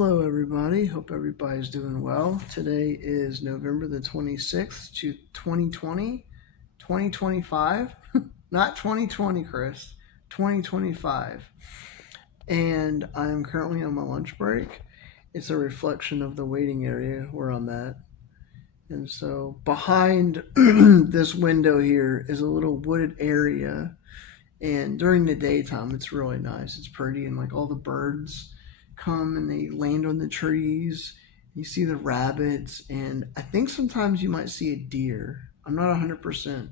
Hello, everybody. Hope everybody's doing well. Today is November the 26th, 2020, 2025. Not 2020, Chris, 2025. And I'm currently on my lunch break. It's a reflection of the waiting area where I'm at. And so behind this window here is a little wooded area. And during the daytime, it's really nice. It's pretty, and like all the birds come and they land on the trees. You see the rabbits, and I think sometimes you might see a deer. I'm not 100%,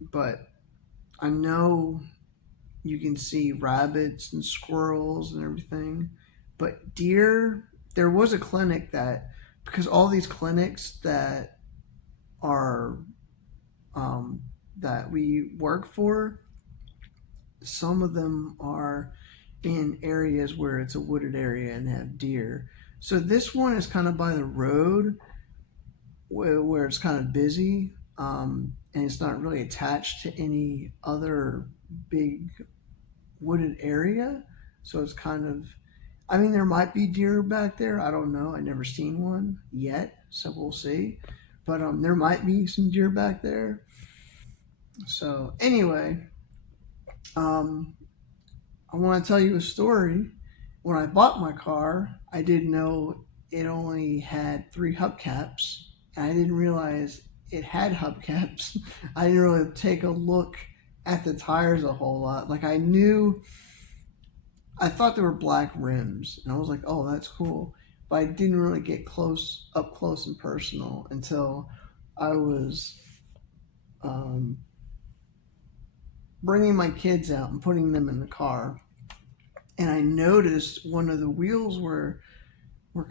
but I know you can see rabbits and squirrels and everything. But deer, there was a clinic that, because all these clinics are, um, that we work for, some of them are in areas where it's a wooded area and have deer. So this one is kind of by the road where it's kind of busy, and it's not really attached to any other big wooded area. So it's kind of, I mean, there might be deer back there. I don't know. I never seen one yet, so we'll see. But there might be some deer back there. So anyway, um, I want to tell you a story. When I bought my car, I didn't know it only had three hubcaps, and I didn't realize it had hubcaps. I didn't really take a look at the tires a whole lot. Like I knew, I thought they were black rims, and I was like, "Oh, that's cool," but I didn't really get up close and personal until I was um, bringing my kids out and putting them in the car, and I noticed one of the wheels were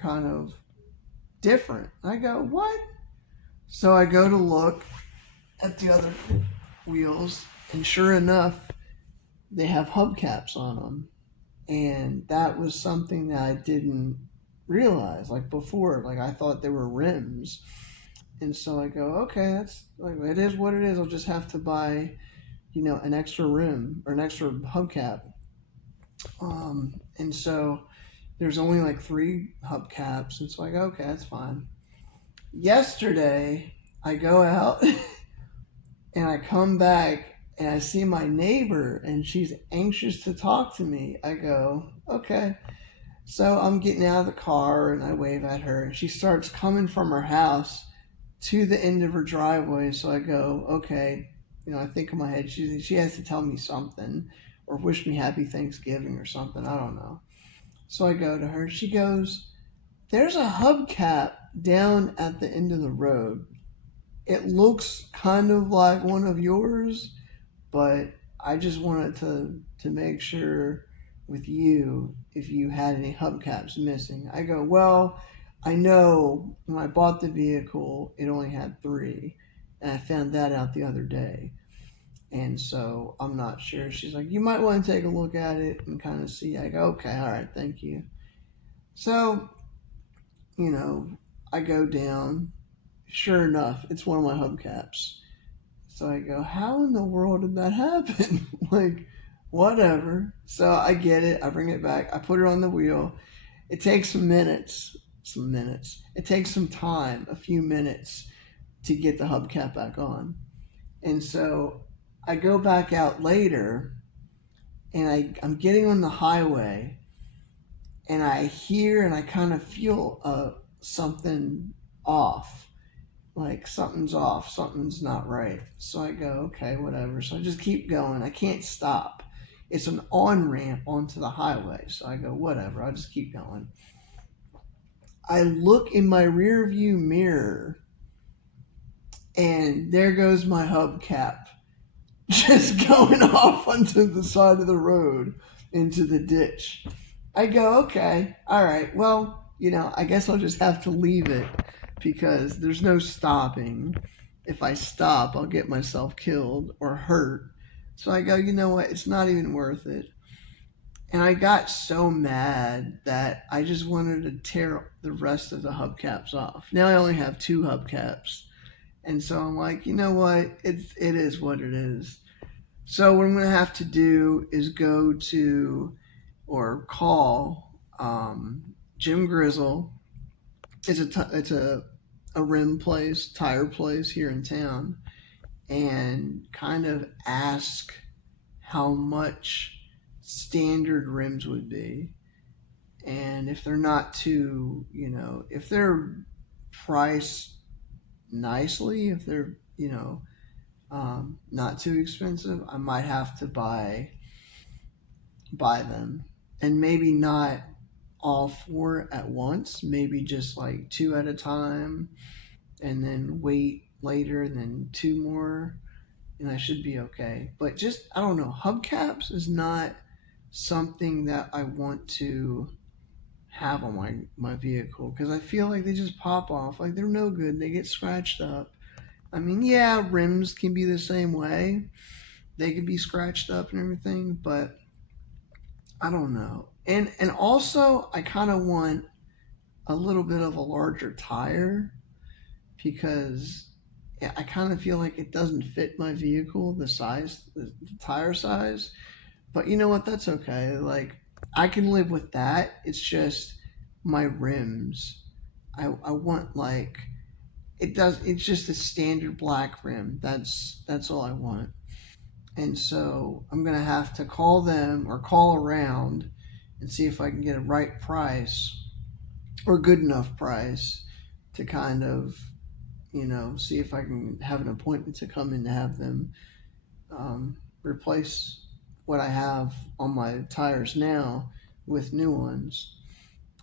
kind of different. I go, what? So I go to look at the other wheels, and sure enough, they have hubcaps on them. And that was something that I didn't realize. Like before, like I thought they were rims. And so I go, okay, that's like it is what it is. I'll just have to buy, an extra rim or an extra hubcap. And so there's only like three hubcaps, and so I go, okay, that's fine. Yesterday, I go out and I come back and I see my neighbor and she's anxious to talk to me. I go, okay. So I'm getting out of the car and I wave at her and she starts coming from her house to the end of her driveway. So I go, okay. I think in my head she has to tell me something or wish me happy Thanksgiving or something. I don't know. So I go to her. She goes, there's a hubcap down at the end of the road. It looks kind of like one of yours, but I just wanted to make sure with you if you had any hubcaps missing. I go, well, I know when I bought the vehicle, it only had three, and I found that out the other day. And so I'm not sure. She's like, you might want to take a look at it and kind of see. I go, okay, all right, thank you. So, you know, I go down. Sure enough, it's one of my hubcaps. So I go, how in the world did that happen? Like, whatever. So I get it. I bring it back. I put it on the wheel. It takes some minutes. Some minutes. It takes some time, a few minutes, to get the hubcap back on. And so I go back out later and I'm getting on the highway and I hear and I kind of feel something off. Like something's off, something's not right. So I go, okay, whatever. So I just keep going. I can't stop. It's an on ramp onto the highway. So I go, whatever. I'll just keep going. I look in my rear view mirror and there goes my hubcap just going off onto the side of the road into the ditch. I go, okay, all right, well, I guess I'll just have to leave it because there's no stopping. If I stop, I'll get myself killed or hurt. So I go, you know what? It's not even worth it. And I got so mad that I just wanted to tear the rest of the hubcaps off. Now I only have two hubcaps. And so I'm like, you know what? It is what it is. So what I'm going to have to do is go to or call Jim Grizzle. It's a rim place, tire place here in town, and kind of ask how much standard rims would be, and if they're not too, if they're priced nicely, if they're not too expensive, I might have to buy them, and maybe not all four at once, maybe just like two at a time, and then wait later, and then two more, and I should be okay. But just, I don't know, hubcaps is not something that I want to have on my vehicle, because I feel like they just pop off. Like, they're no good. They get scratched up. I mean, yeah, rims can be the same way. They could be scratched up and everything, but I don't know. And also, I kind of want a little bit of a larger tire, because I kind of feel like it doesn't fit my vehicle, the size, the tire size. But you know what? That's okay. Like, I can live with that. It's just my rims. I want, like, it's just a standard black rim. That's all I want. And so I'm gonna have to call them or call around and see if I can get a right price or good enough price to kind of, see if I can have an appointment to come in to have them replace what I have on my tires now with new ones.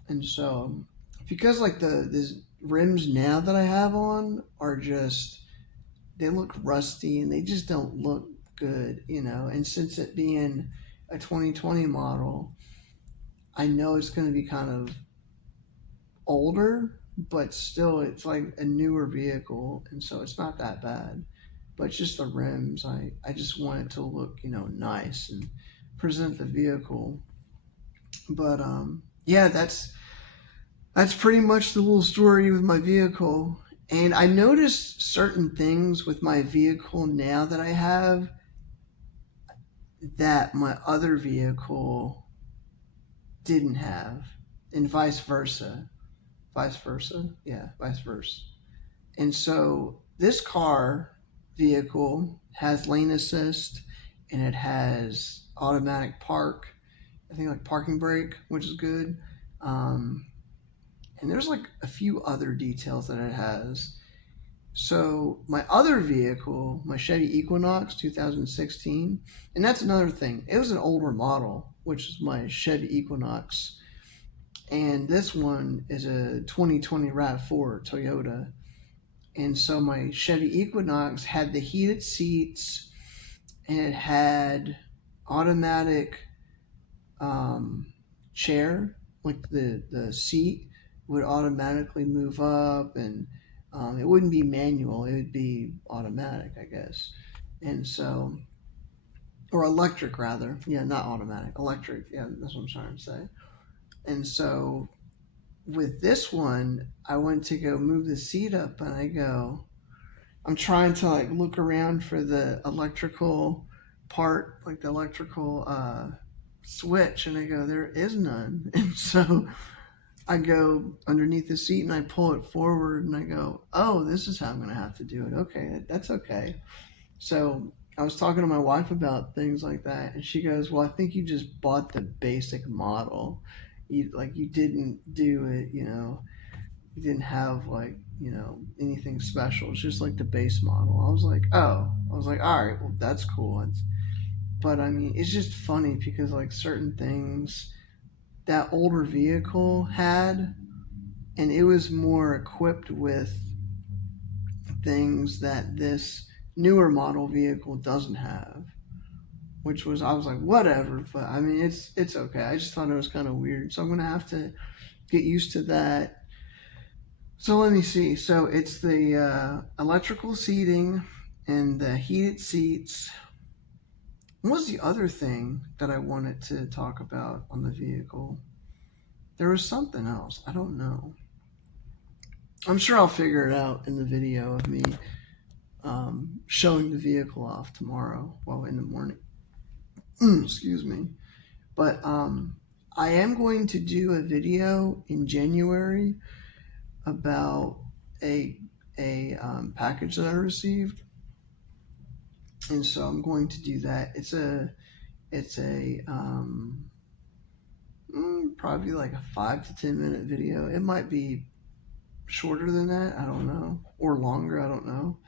And so, because like the rims now that I have on are just, they look rusty and they just don't look good. And since it being a 2020 model, I know it's going to be kind of older, but still it's like a newer vehicle, and so it's not that bad. But just the rims, I just want it to look, nice and present the vehicle. But yeah, that's pretty much the little story with my vehicle. And I noticed certain things with my vehicle now that I have that my other vehicle didn't have, and vice versa. Vice versa? Yeah, vice versa. And so this car vehicle has lane assist, and it has automatic park, I think, like parking brake, which is good. Um, and there's like a few other details that it has. So my other vehicle, my Chevy Equinox 2016, and that's another thing. It was an older model, which is my Chevy Equinox, and this one is a 2020 RAV4 Toyota. And so my Chevy Equinox had the heated seats, and it had automatic chair, like the seat would automatically move up, and it wouldn't be manual, it would be automatic, I guess. And so, or electric rather, yeah, not automatic, electric, yeah, that's what I'm trying to say. And so with this one, I went to go move the seat up, and I'm trying to like look around for the electrical part, like the electrical switch, and I go, there is none. And so I go underneath the seat and I pull it forward, and I go, oh, this is how I'm gonna have to do it. Okay, that's okay. So I was talking to my wife about things like that, and she goes, well, I think you just bought the basic model. You didn't do it, you didn't have like, anything special. It's just like the base model. I was like, all right, well, that's cool. But I mean, it's just funny because like certain things that older vehicle had, and it was more equipped with things that this newer model vehicle doesn't have. Which was, I was like, whatever. But I mean, it's okay. I just thought it was kind of weird, so I'm gonna have to get used to that. So let me see. So it's the electrical seating and the heated seats. What was the other thing that I wanted to talk about on the vehicle? There was something else. I don't know. I'm sure I'll figure it out in the video of me showing the vehicle off tomorrow, well, in the morning. Excuse me. But I am going to do a video in January about a package that I received, and so I'm going to do that. It's probably like a 5 to 10 minute video. It might be shorter than that. I don't know, or longer. I don't know,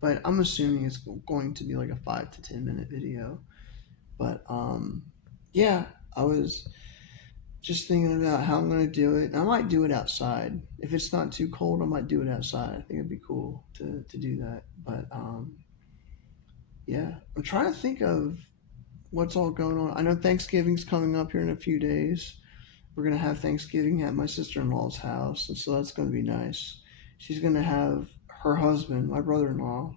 but I'm assuming it's going to be like a 5 to 10 minute video. But yeah, I was just thinking about how I'm going to do it. I might do it outside. If it's not too cold, I might do it outside. I think it'd be cool to do that. But yeah, I'm trying to think of what's all going on. I know Thanksgiving's coming up here in a few days. We're going to have Thanksgiving at my sister-in-law's house, and so that's going to be nice. She's going to have her husband, my brother-in-law,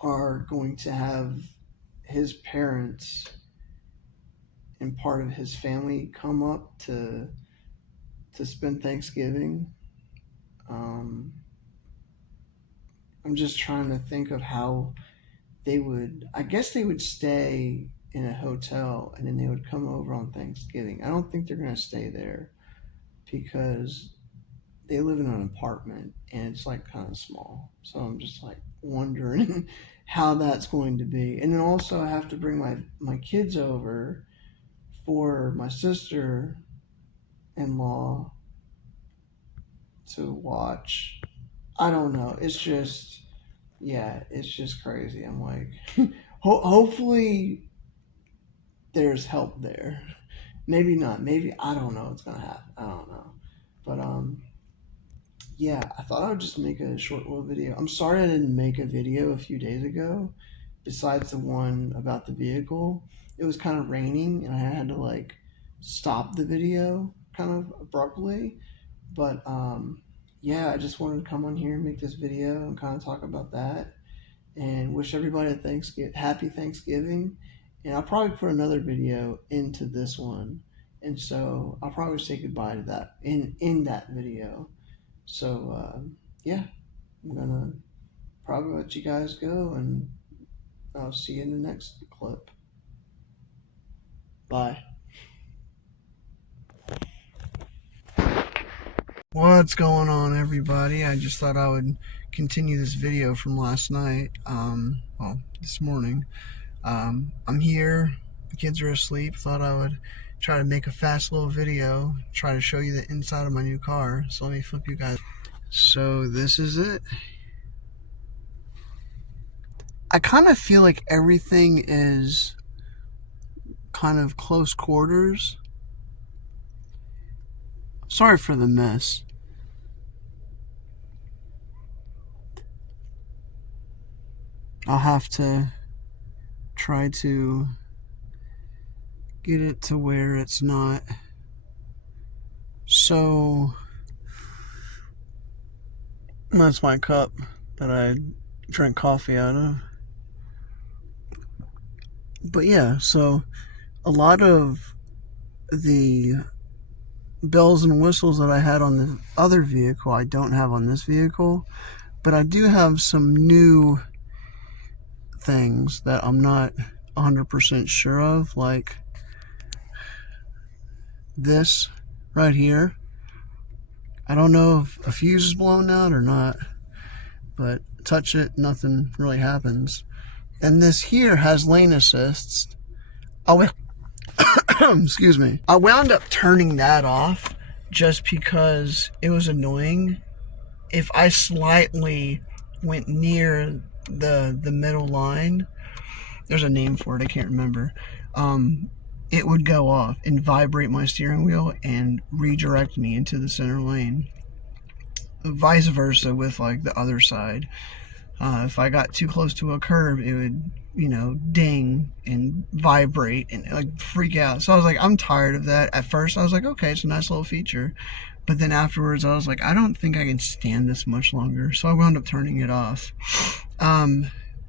are going to have his parents and part of his family come up to spend Thanksgiving. I'm just trying to think of how they would. I guess they would stay in a hotel and then they would come over on Thanksgiving. I don't think they're going to stay there because they live in an apartment and it's like kind of small. So I'm just like wondering how that's going to be. And then also I have to bring my kids over for my sister-in-law to watch. I don't know. It's just, yeah, it's just crazy. I'm like, hopefully there's help there. Maybe not. Maybe I don't know what's gonna happen. I don't know. But yeah, I thought I would just make a short little video. I'm sorry I didn't make a video a few days ago. Besides the one about the vehicle, it was kind of raining and I had to like stop the video kind of abruptly. But yeah, I just wanted to come on here and make this video and kind of talk about that and wish everybody a happy Thanksgiving. And I'll probably put another video into this one, and so I'll probably say goodbye to that in that video. So yeah, I'm gonna probably let you guys go, and I'll see you in the next clip. Bye. What's going on, everybody? I just thought I would continue this video from last night. Well, this morning. I'm here. The kids are asleep. Thought I would try to make a fast little video, try to show you the inside of my new car. So let me flip you guys. So this is it. I kind of feel like everything is kind of close quarters. Sorry for the mess. I'll have to try to get it to where it's not so. That's my cup that I drink coffee out of. But yeah, so a lot of the bells and whistles that I had on the other vehicle I don't have on this vehicle, but I do have some new things that I'm not 100% sure of, like this right here. I don't know if a fuse is blown out or not, but touch it, nothing really happens. And this here has lane assists. Excuse me. I wound up turning that off just because it was annoying. If I slightly went near the middle line, there's a name for it, I can't remember. It would go off and vibrate my steering wheel and redirect me into the center lane. Vice versa with like the other side. If I got too close to a curb, it would, ding and vibrate and like freak out. So I was like, I'm tired of that. At first I was like, okay, it's a nice little feature. But then afterwards I was like, I don't think I can stand this much longer. So I wound up turning it off.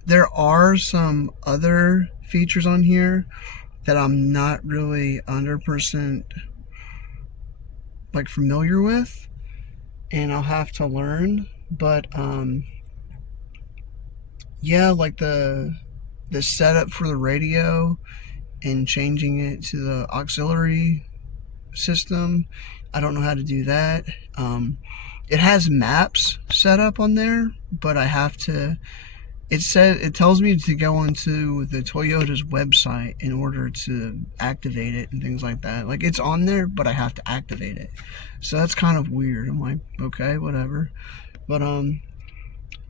There are some other features on here that I'm not really 100% like familiar with, and I'll have to learn. But yeah, like the setup for the radio and changing it to the auxiliary system. I don't know how to do that. It has maps set up on there, but I have to. It tells me to go onto the Toyota's website in order to activate it and things like that. Like, it's on there, but I have to activate it. So that's kind of weird. I'm like, okay, whatever. But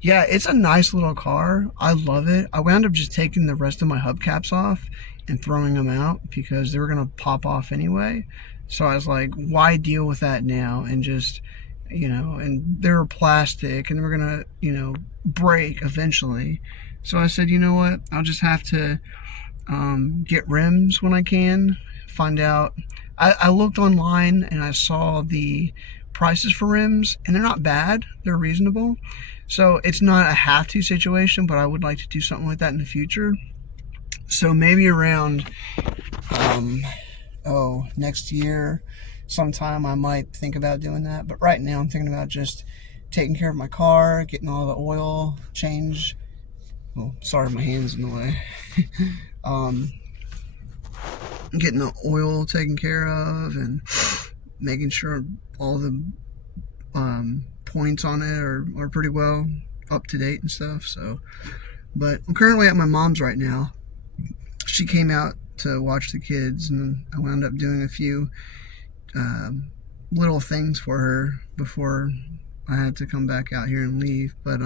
yeah, it's a nice little car. I love it. I wound up just taking the rest of my hubcaps off and throwing them out because they were gonna pop off anyway. So I was like, why deal with that now? And just, and they're plastic and we're gonna, break eventually. So I said, you know what? I'll just have to get rims when I can. Find out. I looked online and I saw the prices for rims, and they're not bad. They're reasonable. So it's not a have to situation, but I would like to do something like that in the future. So maybe around, next year, sometime I might think about doing that. But right now I'm thinking about just taking care of my car, getting all the oil changed. Oh, sorry, my hand's in the way. Getting the oil taken care of and making sure all the points on it are pretty well up to date and stuff. So, but I'm currently at my mom's right now. She came out to watch the kids, and I wound up doing a few little things for her before I had to come back out here and leave. But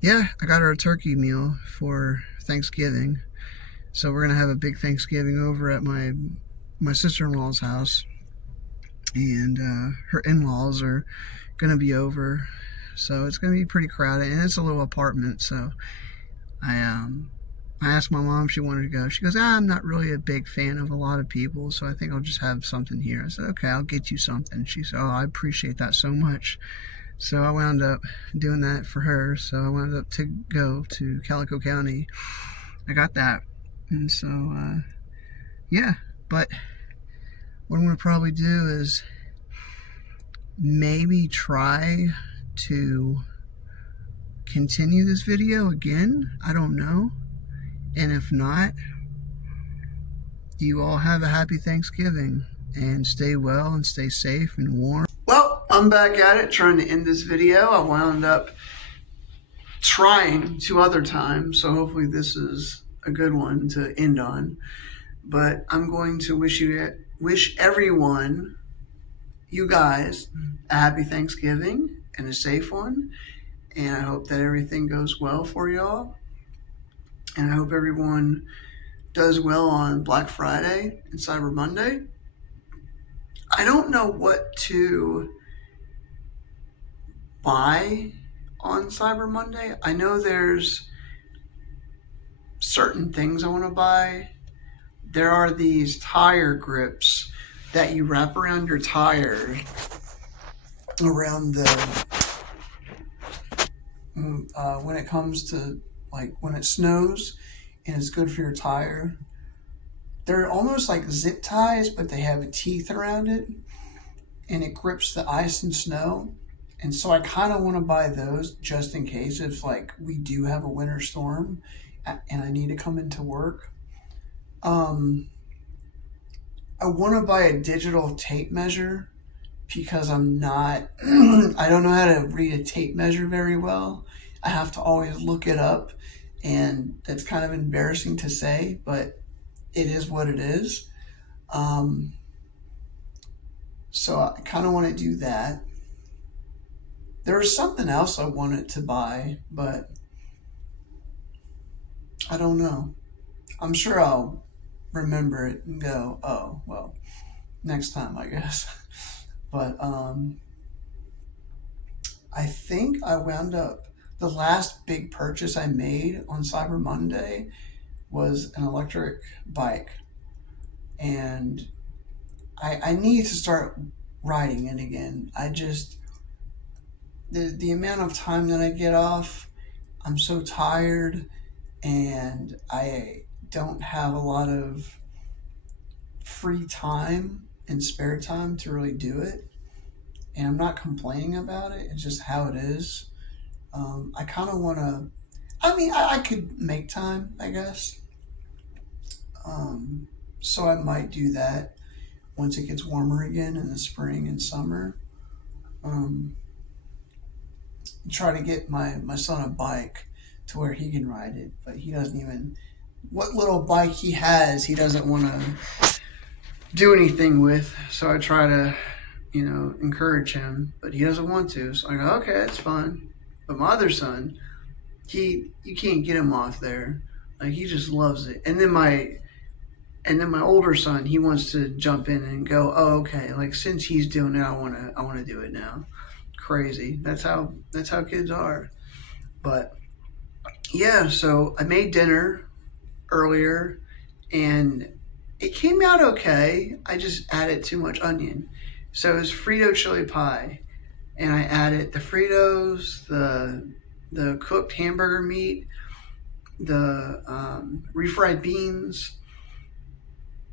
yeah, I got her a turkey meal for Thanksgiving. So we're gonna have a big Thanksgiving over at my sister-in-law's house, and her in-laws are gonna be over, so it's gonna be pretty crowded, and it's a little apartment. So I asked my mom if she wanted to go. She goes, I'm not really a big fan of a lot of people, so I think I'll just have something here. I said, okay, I'll get you something. She said, oh, I appreciate that so much. So I wound up doing that for her. So I wound up to go to Calico County. I got that. And so, yeah, but what I'm going to probably do is maybe try to continue this video again. I don't know. And if not, you all have a happy Thanksgiving and stay well and stay safe and warm. Well, I'm back at it trying to end this video. I wound up trying 2 other times, so hopefully this is a good one to end on. But I'm going to wish everyone, you guys, a happy Thanksgiving and a safe one. And I hope that everything goes well for y'all. And I hope everyone does well on Black Friday and Cyber Monday. I don't know what to buy on Cyber Monday. I know there's certain things I want to buy. There are these tire grips that you wrap around your tire around when it comes to, like, when it snows, and it's good for your tire. They're almost like zip ties, but they have teeth around it, and it grips the ice and snow. And so I kind of want to buy those just in case if, like, we do have a winter storm and I need to come into work. I want to buy a digital tape measure because I don't know how to read a tape measure very well. I have to always look it up, and that's kind of embarrassing to say, but it is what it is. So I kind of want to do that. There was something else I wanted to buy, but I don't know. I'm sure I'll remember it and go, oh, well, next time, I guess. But I think I wound up, the last big purchase I made on Cyber Monday was an electric bike. And I need to start riding it again. I just, the amount of time that I get off, I'm so tired, and I don't have a lot of free time and spare time to really do it. And I'm not complaining about it. It's just how it is. I kind of want to, I could make time, I guess. So I might do that. once it gets warmer again in the spring and summer. Um, Try to get my son a bike to where he can ride it, but he doesn't even. What little bike he has, he doesn't want to do anything with. So I try to, encourage him, but he doesn't want to. So I go, okay, that's fine. But my other son, you can't get him off there. Like he just loves it. And then my older son, he wants to jump in and go, oh, okay, like since he's doing it, I wanna do it now. Crazy. That's how kids are. But yeah, so I made dinner earlier and it came out okay. I just added too much onion. So it was Frito chili pie. And I added the Fritos, the cooked hamburger meat, the refried beans.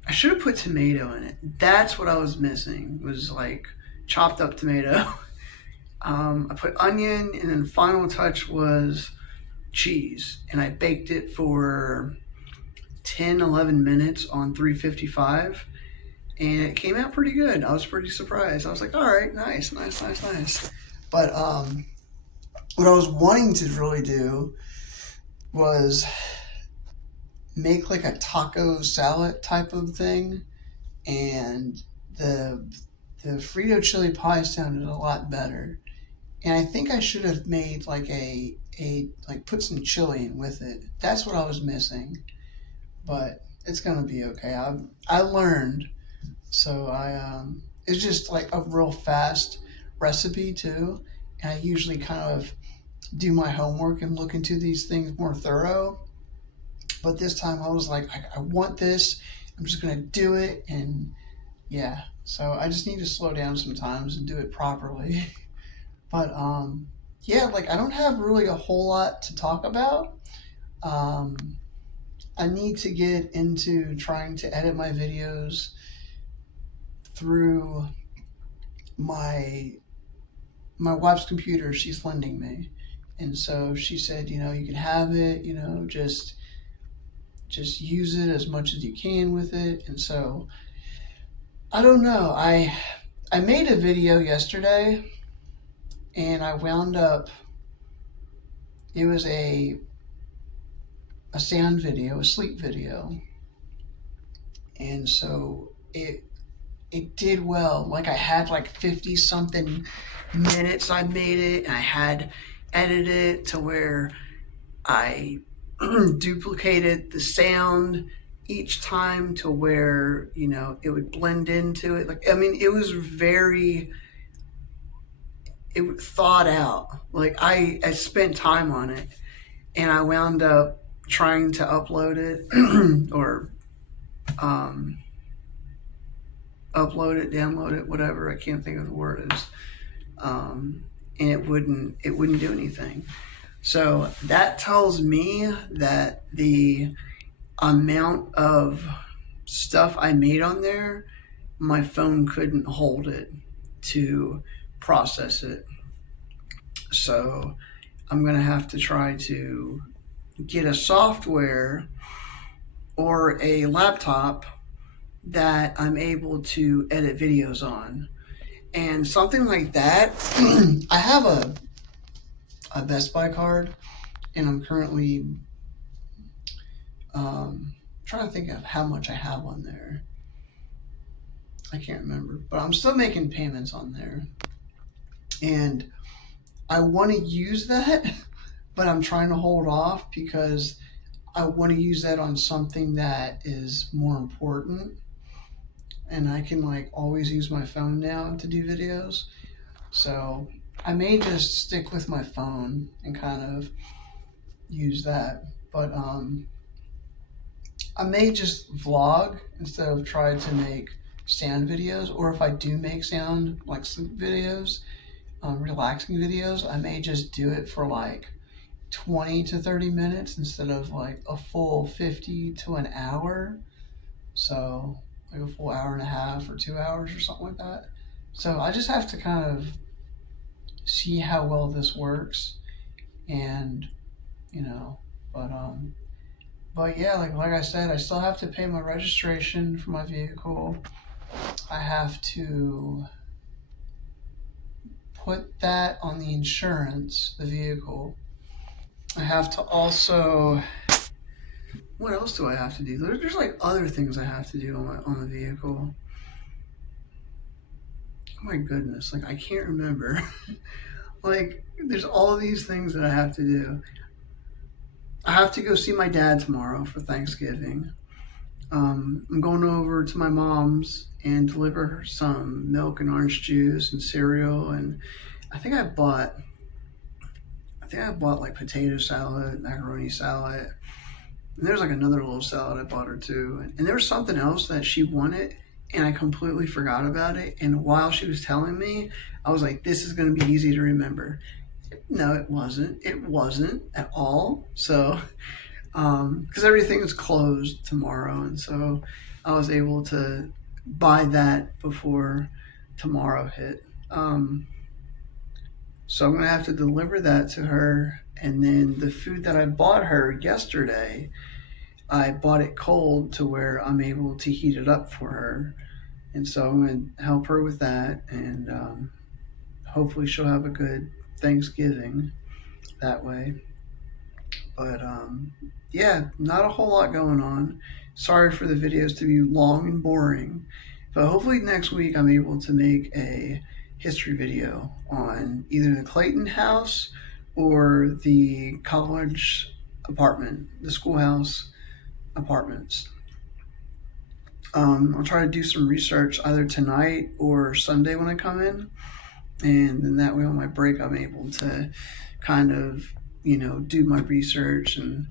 I should have put tomato in it. That's what I was missing. Was like chopped up tomato. I put onion, and then final touch was cheese, and I baked it for 10, 11 minutes on 355, and it came out pretty good. I was pretty surprised. I was like, all right, nice, nice, nice, nice. But what I was wanting to really do was make like a taco salad type of thing, and the the Frito chili pie sounded a lot better. And I think I should have made like a like put some chili in with it. That's what I was missing, but it's gonna be okay. I learned, so it's just like a real fast recipe too, and I usually kind of do my homework and look into these things more thorough. But this time I was like, I want this. I'm just gonna do it, and yeah. So I just need to slow down sometimes and do it properly. But yeah, like I don't have really a whole lot to talk about. Um, I need to get into trying to edit my videos through my my wife's computer she's lending me. And so she said, you can have it, just use it as much as you can with it. And so I don't know. I made a video yesterday and I wound up it was a sound video, a sleep video. And so it did well. Like I had like 50 something minutes I made it, and I had edited it to where I duplicated the sound each time to where, it would blend into it. Like, I mean, it was it thought out. Like I spent time on it, and I wound up trying to upload it or um, upload it, download it, whatever. I can't think of the word is. And it wouldn't do anything. So that tells me that the amount of stuff I made on there, my phone couldn't hold it to process it. So I'm gonna have to try to get a software or a laptop that I'm able to edit videos on. And something like that, I have a Best Buy card, and I'm currently trying to think of how much I have on there. I can't remember, but I'm still making payments on there. And I want to use that, but I'm trying to hold off because I want to use that on something that is more important. And I can like always use my phone now to do videos. So I may just stick with my phone and kind of use that. But I may just vlog instead of try to make sound videos. Or if I do make sound like sleep videos, relaxing videos, I may just do it for like 20 to 30 minutes instead of like a full 50 to an hour. So like a full hour and a half or 2 hours or something like that. So I just have to kind of see how well this works, and you know, but yeah, like I said, I still have to pay my registration for my vehicle. I have to put that on the insurance, the vehicle. I have to also, what else do I have to do? There's like other things I have to do on the vehicle. Oh my goodness, like I can't remember. Like there's all these things that I have to do. I have to go see my dad tomorrow for Thanksgiving. I'm going over to my mom's and deliver her some milk and orange juice and cereal, and I think I bought like potato salad, macaroni salad, and there's like another little salad I bought her too. And there was something else that she wanted, and I completely forgot about it. And while she was telling me, I was like, "This is going to be easy to remember." No, it wasn't. It wasn't at all. So, because everything is closed tomorrow, and so I was able to buy that before tomorrow hit. So I'm gonna have to deliver that to her, and then the food that I bought her yesterday, I bought it cold to where I'm able to heat it up for her, and so I'm gonna help her with that, and hopefully she'll have a good Thanksgiving that way. But yeah, not a whole lot going on. Sorry for the videos to be long and boring, but hopefully next week I'm able to make a history video on either the Clayton house or the college apartment, the schoolhouse apartments. I'll try to do some research either tonight or Sunday when I come in, and then that way on my break I'm able to kind of do my research and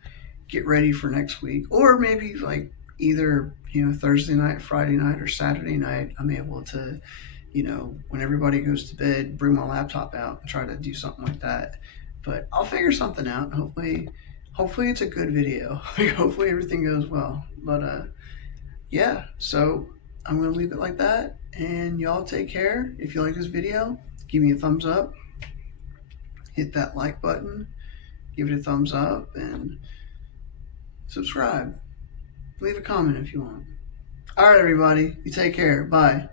get ready for next week, or maybe like either Thursday night, Friday night, or Saturday night I'm able to when everybody goes to bed bring my laptop out and try to do something like that. But I'll figure something out. Hopefully it's a good video. Hopefully everything goes well. But yeah, so I'm gonna leave it like that, and y'all take care. If you like this video, give me a thumbs up, hit that like button, give it a thumbs up, and subscribe. Leave a comment if you want. All right, everybody, you take care. Bye.